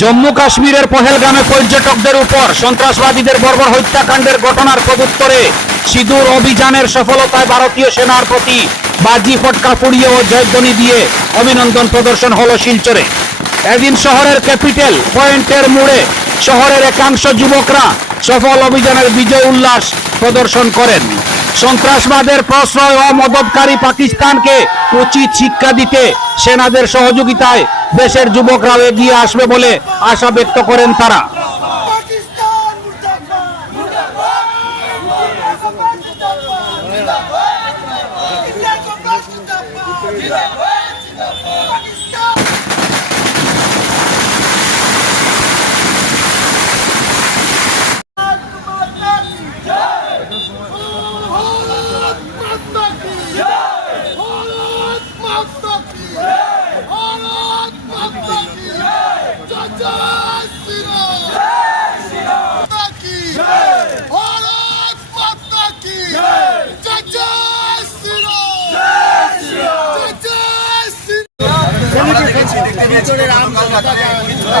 জম্মু কাশ্মীরের পহেলগামে পর্যটকদের উপর সন্ত্রাসবাদীদের বর্বর হত্যাকাণ্ডের ঘটনার প্রত্যুত্তরে সিঁদুর অভিযানের সফলতায় ভারতীয় সেনার প্রতি বাজি ফটকা ফুরিয়ে ও জয়ধ্বনি দিয়ে অভিনন্দন প্রদর্শন হলো শিলচরে। এদিন শহরের ক্যাপিটাল পয়েন্টের মোড়ে শহরের একাংশ যুবকরা সফল অভিযানের বিজয় উল্লাস প্রদর্শন করেন। সন্ত্রাসবাদের প্রশ্রয় ও মদতকারী পাকিস্তানকে উচিত শিক্ষা দিতে সেনাদের সহযোগিতায় দেশের যুবকরাও এগিয়ে আসবে বলে আশা ব্যক্ত করেন তারা।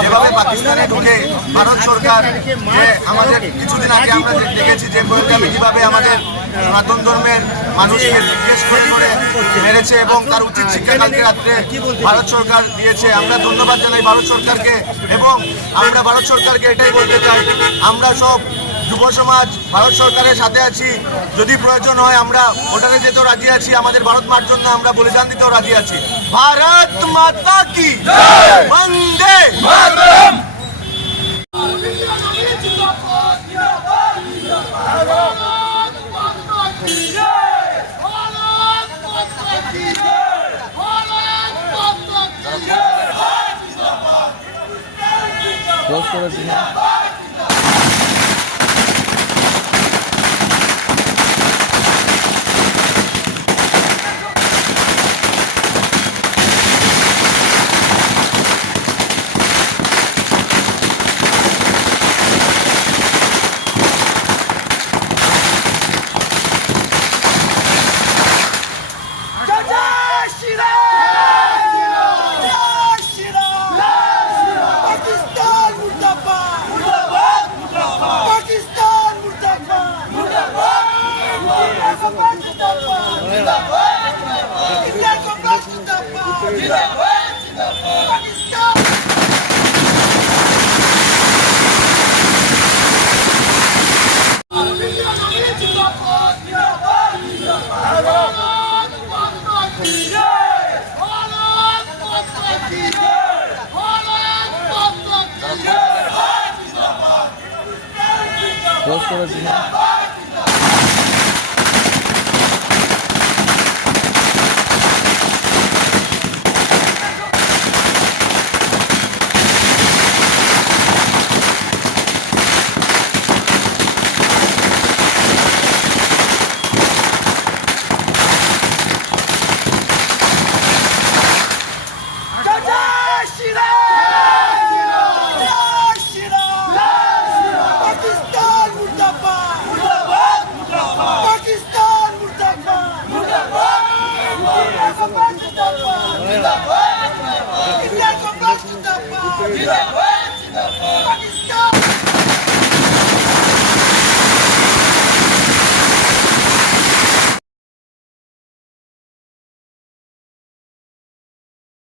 যেভাবে পাকিস্তানে ঢুকে ভারত সরকার আমাদের কিছুদিন আগে আমরা দেখেছি যে পহেলগামে কিভাবে আমাদের সনাতন ধর্মের মানুষকে জিজ্ঞেস করে মেরেছে এবং তার উচিত শিক্ষা কালকে রাত্রে ভারত সরকার দিয়েছে। আমরা ধন্যবাদ জানাই ভারত সরকারকে এবং আমরা ভারত সরকারকে এটাই বলতে চাই, আমরা সব যুব সমাজ ভারত সরকারের সাথে আছি। যদি প্রয়োজন হয় আমরা ভোটারে যেতেও রাজি আছি, আমাদের ভারত মার জন্য আমরা বলিদান দিতেও রাজি আছি। ভারত মাতা কি জয়, বন্দে মাতরম। Zindabad!